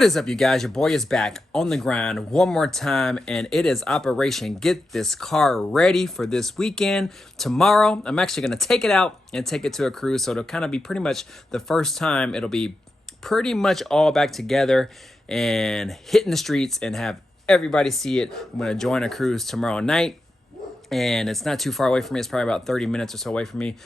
What is up, you guys? Your boy is back on the grind one more time, and it is Operation Get This Car Ready for this weekend. Tomorrow, I'm actually going to take it out and take it to a cruise, so it'll kind of be pretty much the first time it'll be pretty much all back together and hitting the streets and have everybody see it. I'm going to join a cruise tomorrow night, and it's not too far away from me. It's probably about 30 minutes or so away from me.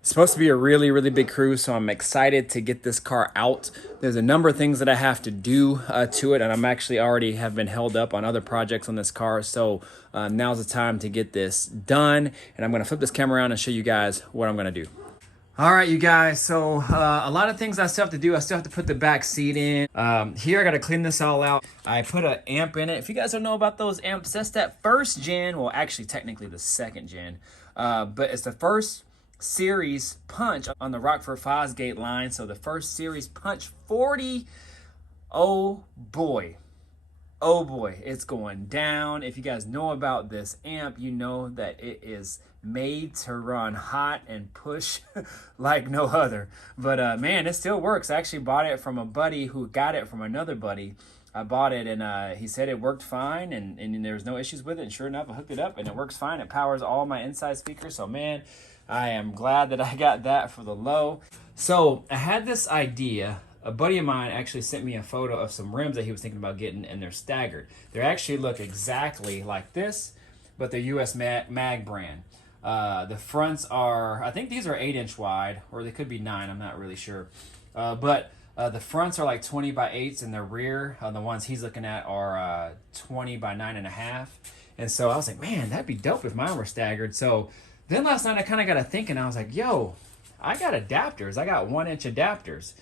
It's supposed to be a really, really big cruise, so I'm excited to get this car out. There's a number of things that I have to do to it, and I'm actually already have been held up on other projects on this car, so now's the time to get this done, and I'm going to flip this camera around and show you guys what I'm going to do. All right, you guys, so a lot of things I still have to do. I still have to put the back seat in. Here, I got to clean this all out. I put an amp in it. If you guys don't know about those amps, that's that first gen, well, actually, technically the second gen, but it's the first series punch on the Rockford Fosgate line. So the first series punch 40. Oh boy, it's going down. If you guys know about this amp, you know that it is made to run hot and push like no other. But man, it still works. I actually bought it from a buddy who got it from another buddy. I bought it, and he said it worked fine, and there was no issues with it. And sure enough, I hooked it up and it works fine. It powers all my inside speakers. So man, I am glad that I got that for the low. So I had this idea. A buddy of mine actually sent me a photo of some rims that he was thinking about getting, and they're staggered. They actually look exactly like this, but they're US Mag brand. The fronts are, I think these are 8-inch wide, or they could be 9, I'm not really sure. But the fronts are like 20 by 8s, and the rear, the ones he's looking at, are 20 by 9.5. And so I was like, man, that'd be dope if mine were staggered. So then last night I kind of got to thinking, I was like, yo, I got adapters. I got 1-inch adapters.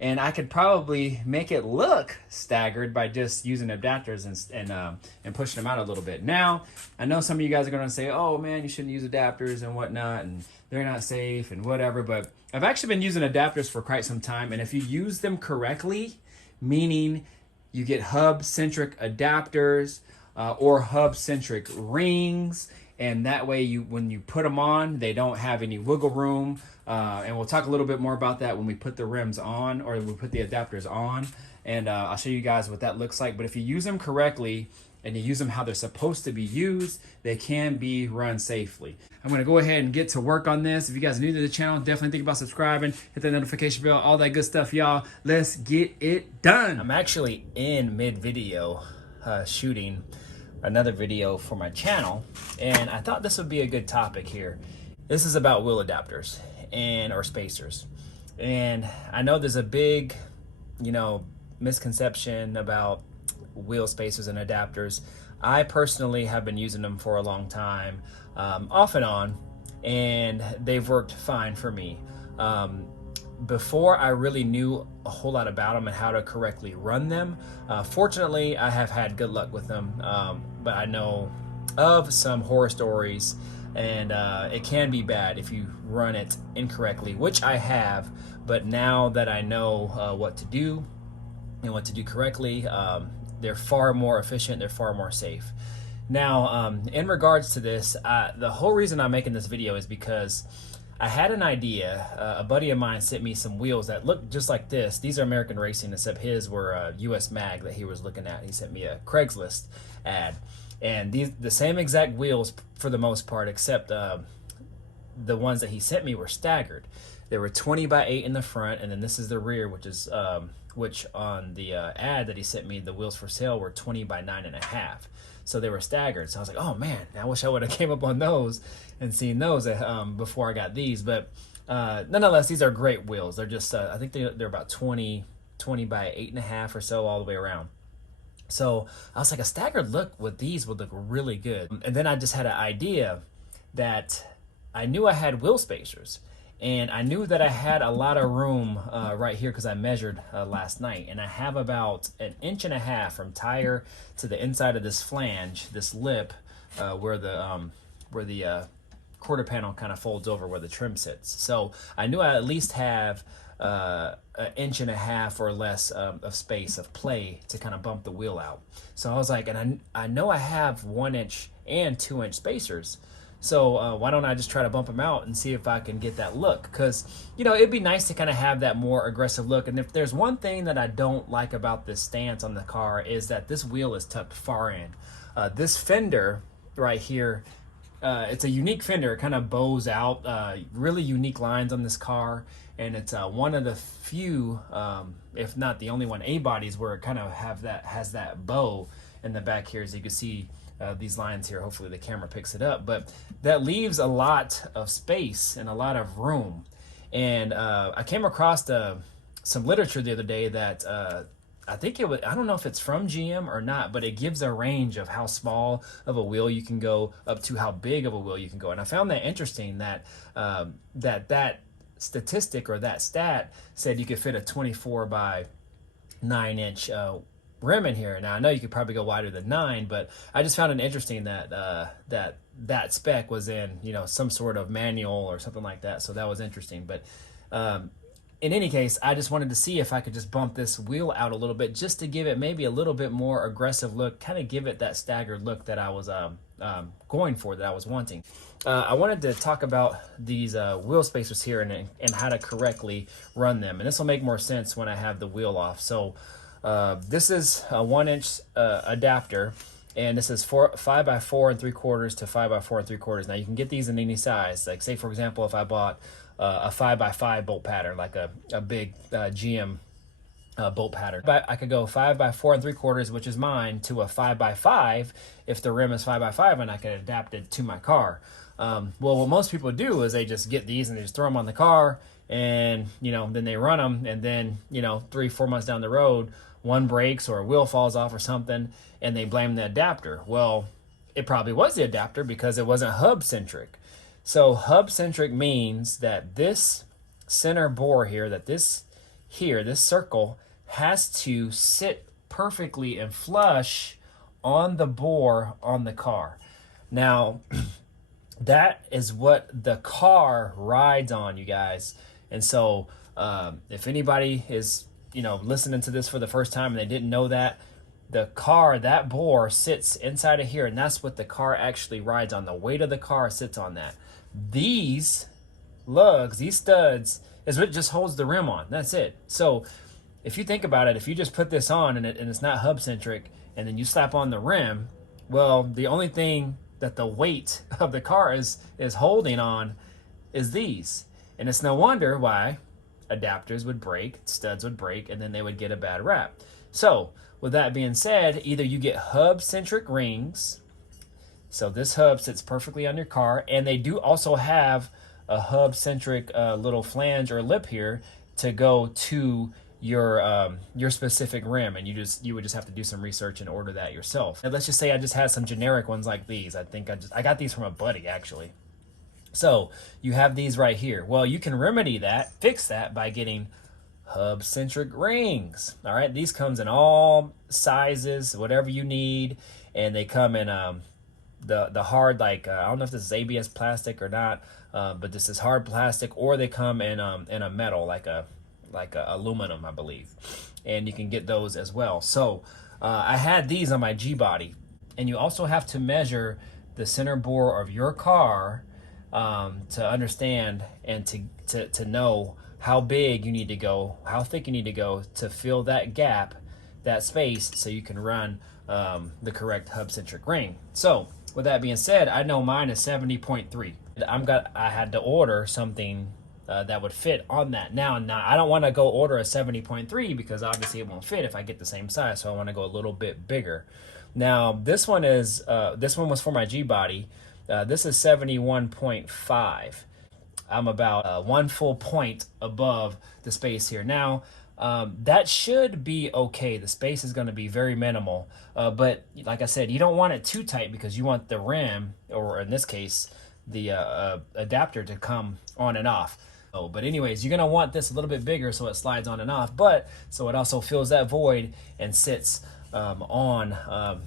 And I could probably make it look staggered by just using adapters and pushing them out a little bit. Now, I know some of you guys are going to say, oh man, you shouldn't use adapters and whatnot, and they're not safe and whatever. But I've actually been using adapters for quite some time. And if you use them correctly, meaning you get hub-centric adapters or hub-centric rings, and that way when you put them on, they don't have any wiggle room. And we'll talk a little bit more about that when we put the rims on, or we put the adapters on. And I'll show you guys what that looks like. But if you use them correctly and you use them how they're supposed to be used, they can be run safely. I'm going to go ahead and get to work on this. If you guys are new to the channel, definitely think about subscribing, hit that notification bell, all that good stuff, y'all. Let's get it done. I'm actually in mid-video shooting another video for my channel, and I thought this would be a good topic here. This is about wheel adapters or spacers, and I know there's a big misconception about wheel spacers and adapters. I personally have been using them for a long time, off and on, and they've worked fine for me. Before I really knew a whole lot about them and how to correctly run them, fortunately I have had good luck with them, but I know of some horror stories, and it can be bad if you run it incorrectly, which I have. But now that I know what to do and what to do correctly, they're far more efficient, they're far more safe. Now, in regards to this, the whole reason I'm making this video is because I had an idea. A buddy of mine sent me some wheels that look just like this. These are American Racing, except his were US Mag that he was looking at. He sent me a Craigslist ad. And the same exact wheels for the most part, except the ones that he sent me were staggered. They were 20 by 8 in the front, and then this is the rear, which on the ad that he sent me, the wheels for sale were 20 by 9.5. So they were staggered. So I was like, oh man, I wish I would have came up on those and seen those before I got these. But nonetheless, these are great wheels. They're just, I think they're about 20 by 8.5 or so all the way around. So I was like, a staggered look with these would look really good. And then I just had an idea that I knew I had wheel spacers, and I knew that I had a lot of room right here because I measured last night, and I have about 1.5 inches from tire to the inside of this flange, this lip, where the quarter panel kind of folds over where the trim sits. So I knew I at least have 1.5 inches or less of space of play to kind of bump the wheel out. So I was like, and I know I have 1-inch and 2-inch spacers. So why don't I just try to bump them out and see if I can get that look? Because, you know, it'd be nice to kind of have that more aggressive look. And if there's one thing that I don't like about this stance on the car is that this wheel is tucked far in. This fender right here, it's a unique fender. It kind of bows out, really unique lines on this car. And it's one of the few, if not the only one, A-bodies where it kind of has that bow in the back here, as you can see these lines here. Hopefully the camera picks it up, but that leaves a lot of space and a lot of room. And I came across some literature the other day that I think it was, I don't know if it's from GM or not, but it gives a range of how small of a wheel you can go up to how big of a wheel you can go. And I found that interesting that that statistic or that stat said you could fit a 24 by 9 inch rim in here. Now I know you could probably go wider than 9, but I just found it interesting that that spec was in, you know, some sort of manual or something like that. So that was interesting. But in any case, I just wanted to see if I could just bump this wheel out a little bit just to give it maybe a little bit more aggressive look, kind of give it that staggered look that I was going for, that I was wanting. I wanted to talk about these wheel spacers here and how to correctly run them. And this will make more sense when I have the wheel off. So this is a 1-inch adapter, and this is 5 by 4 3/4 to 5 by 4 3/4. Now you can get these in any size. Like say for example, if I bought a 5 by 5 bolt pattern, like a big GM bolt pattern, but I could go 5 by 4 3/4, which is mine, to a 5 by 5 if the rim is 5 by 5, and I can adapt it to my car. Well, what most people do is they just get these and they just throw them on the car, and you know, then they run them, and then, you know, 3-4 months down the road, one breaks or a wheel falls off or something, and they blame the adapter. Well, it probably was the adapter because it wasn't hub centric. So hub centric means that this center bore here, this circle has to sit perfectly and flush on the bore on the car. Now, that is what the car rides on, you guys. And so if anybody is, you know, listening to this for the first time and they didn't know that, the car, that bore sits inside of here, and that's what the car actually rides on. The weight of the car sits on that. These lugs, these studs, is what just holds the rim on. That's it. So if you think about it, if you just put this on and it's not hub centric, and then you slap on the rim, well, the only thing that the weight of the car is holding on is these. And it's no wonder why adapters would break, studs would break, and then they would get a bad rap. So with that being said, either you get hub centric rings, so this hub sits perfectly on your car, and they do also have a hub centric little flange or lip here to go to your specific rim, and you would just have to do some research and order that yourself. And let's just say I just had some generic ones like these. I think I got these from a buddy actually. So you have these right here. Well, you can remedy that, fix that by getting hub centric rings. All right, these comes in all sizes, whatever you need, and they come in the hard, like I don't know if this is ABS plastic or not, but this is hard plastic, or they come in a metal like a aluminum, I believe, and you can get those as well. So I had these on my G-body, and you also have to measure the center bore of your car to understand and to know how big you need to go, how thick you need to go to fill that gap, that space, so you can run the correct hub centric ring. So with that being said, I know mine is 70.3. I had to order something that would fit on that. Now I don't want to go order a 70.3 because obviously it won't fit if I get the same size. So I want to go a little bit bigger. Now this one was for my G-body. This is 71.5. I'm about 1 full point above the space here. Now that should be okay. The space is going to be very minimal, but like I said, you don't want it too tight because you want the rim, or in this case the adapter, to come on and off. But anyways, you're going to want this a little bit bigger so it slides on and off, but so it also fills that void and sits on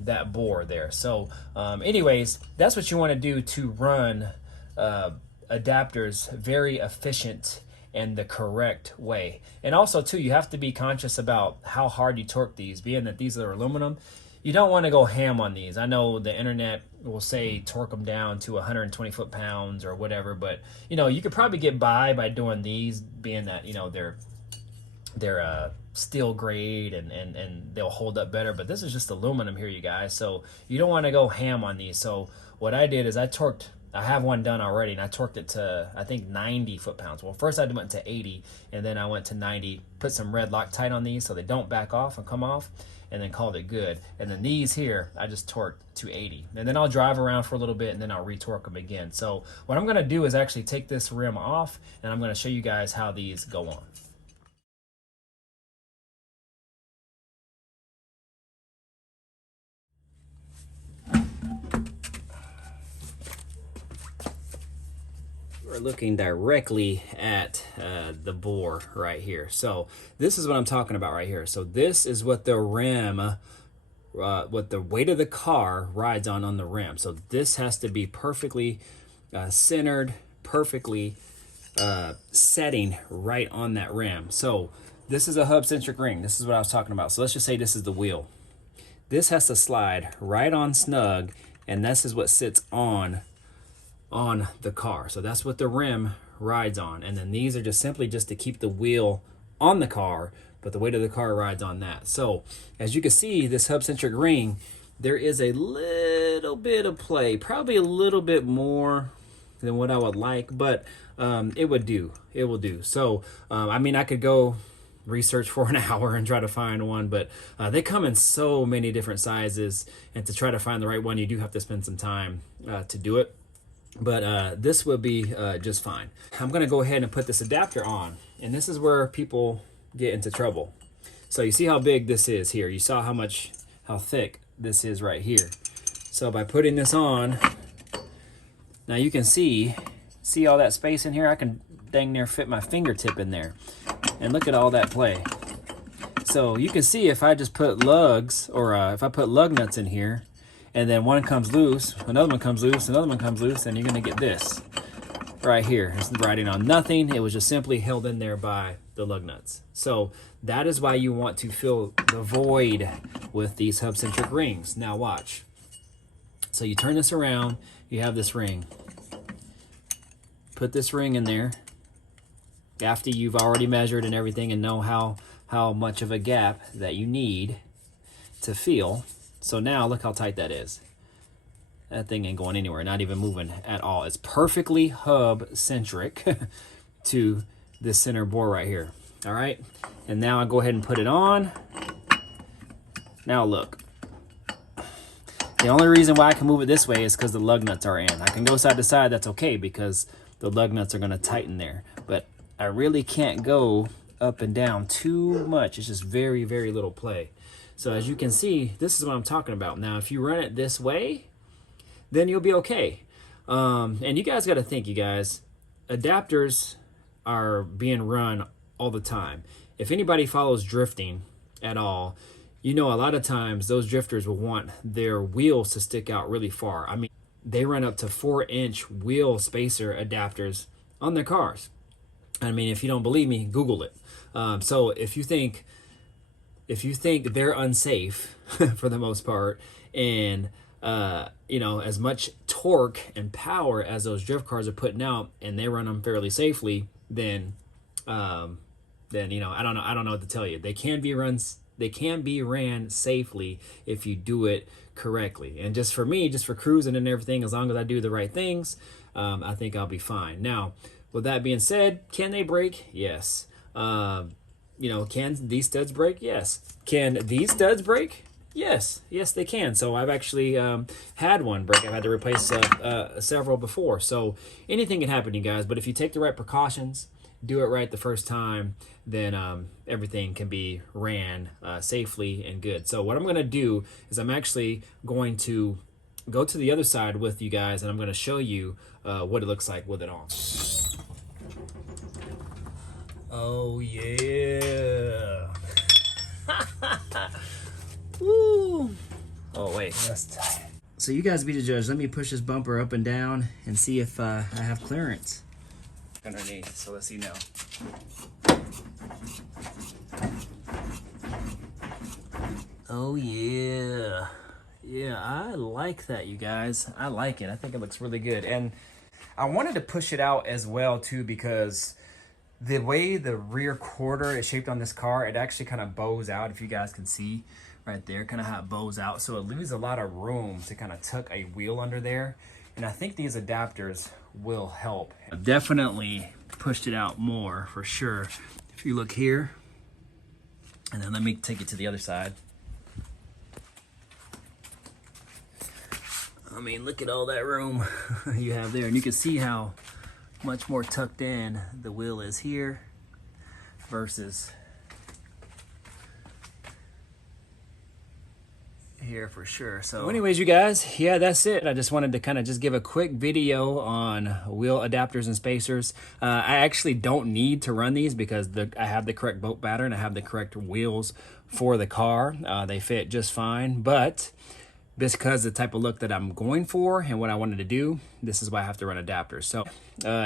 that bore there. So anyways, that's what you want to do to run adapters very efficient and the correct way. And also too, you have to be conscious about how hard you torque these, being that these are aluminum. you don't want to go ham on these. I know the internet will say torque them down to 120 foot-pounds or whatever, but you know, you could probably get by doing these, being that, you know, they're steel grade and they'll hold up better. But this is just aluminum here, you guys, so you don't want to go ham on these. So what I did is I have one done already, and I torqued it to, I think, 90 foot-pounds. Well, first I went to 80, and then I went to 90, put some red Loctite on these so they don't back off and come off, and then called it good. And then these here, I just torqued to 80. And then I'll drive around for a little bit, and then I'll retorque them again. So what I'm gonna do is actually take this rim off, and I'm gonna show you guys how these go on. We're looking directly at the bore right here. So this is what I'm talking about right here. So this is what the rim, what the weight of the car rides on the rim. So this has to be perfectly centered, perfectly setting right on that rim. So this is a hub-centric ring. This is what I was talking about. So let's just say this is the wheel. This has to slide right on snug, and this is what sits on the car. So that's what the rim rides on. And then these are just simply just to keep the wheel on the car, but the weight of the car rides on that. So as you can see, this hub-centric ring, there is a little bit of play, probably a little bit more than what I would like, but it would do. It will do. So I mean, I could go research for an hour and try to find one, but they come in so many different sizes, and to try to find the right one, you do have to spend some time to do it. But this will be just fine. I'm gonna go ahead and put this adapter on, and this is where people get into trouble. So you see how big this is here. You saw how thick this is right here. So by putting this on, now you can see all that space in here. I can dang near fit my fingertip in there. And look at all that play. So you can see if I just put lugs, or if I put lug nuts in here, and then one comes loose, another one comes loose, another one comes loose, and you're gonna get this right here. It's riding on nothing. It was just simply held in there by the lug nuts. So that is why you want to fill the void with these hub-centric rings. Now watch. So you turn this around, you have this ring. Put this ring in there after you've already measured and everything and know how much of a gap that you need to feel. So now look how tight that is. That thing ain't going anywhere, not even moving at all. It's perfectly hub-centric to this center bore right here. All right, and now I go ahead and put it on. Now look. The only reason why I can move it this way is because the lug nuts are in. I can go side to side, that's okay, because the lug nuts are gonna tighten there. But I really can't go up and down too much. It's just very, very little play. So as you can see, this is what I'm talking about. Now, if you run it this way, then you'll be okay. And you guys got to think, you guys, adapters are being run all the time. If anybody follows drifting at all, you know a lot of times those drifters will want their wheels to stick out really far. I mean, they run up to 4-inch wheel spacer adapters on their cars. I mean, if you don't believe me, Google it. So if you think they're unsafe for the most part, and you know, as much torque and power as those drift cars are putting out, and they run them fairly safely, then you know, I don't know what to tell you. They can be ran safely if you do it correctly. And just for me, just for cruising and everything, as long as I do the right things, I think I'll be fine. Now, with that being said, can they break? Yes. You know, can these studs break? Yes. Can these studs break? Yes. Yes, they can. So I've actually had one break. I've had to replace several before. So anything can happen, you guys. But if you take the right precautions, do it right the first time, then everything can be ran safely and good. So what I'm going to do is I'm actually going to go to the other side with you guys, and I'm going to show you what it looks like with it on. Oh yeah. Woo. Oh wait, that's tight. So you guys be the judge. Let me push this bumper up and down and see if I have clearance underneath. So let's see now. Oh yeah. Yeah, I like that, you guys. I like it. I think it looks really good. And I wanted to push it out as well too, because the way the rear quarter is shaped on this car, it actually kind of bows out, if you guys can see right there, kind of how it bows out. So it leaves a lot of room to kind of tuck a wheel under there. And I think these adapters will help. I've definitely pushed it out more for sure. If you look here, and then let me take it to the other side. I mean, look at all that room you have there. And you can see how much more tucked in the wheel is here versus here for sure. So anyways, you guys, yeah, that's it. I just wanted to kind of just give a quick video on wheel adapters and spacers. I actually don't need to run these because I have the correct bolt pattern. I have the correct wheels for the car. They fit just fine, but because the type of look that I'm going for and what I wanted to do, this is why I have to run adapters. So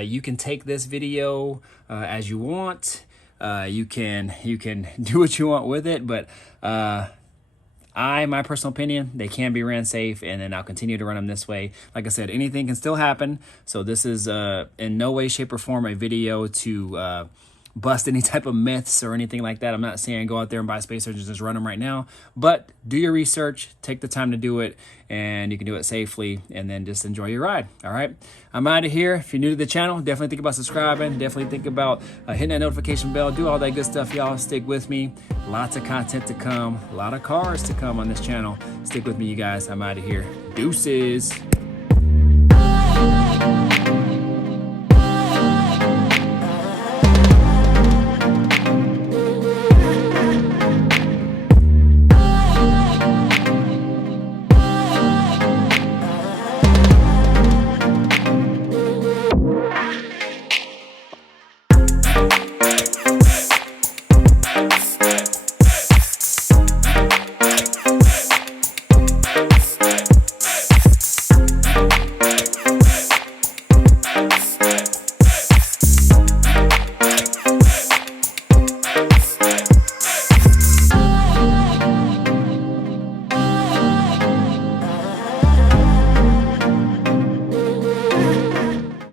you can take this video as you want. You can do what you want with it, but my personal opinion, they can be ran safe, and then I'll continue to run them this way. Like I said, anything can still happen. So this is in no way, shape, or form a video to bust any type of myths or anything like that. I'm not saying go out there and buy spacers and just run them right now, but do your research, take the time to do it, and you can do it safely, and then just enjoy your ride. All right, I'm out of here. If you're new to the channel, definitely think about subscribing. Definitely think about hitting that notification bell. Do all that good stuff, y'all. Stick with me. Lots of content to come. A lot of cars to come on this channel. Stick with me, you guys. I'm out of here. Deuces.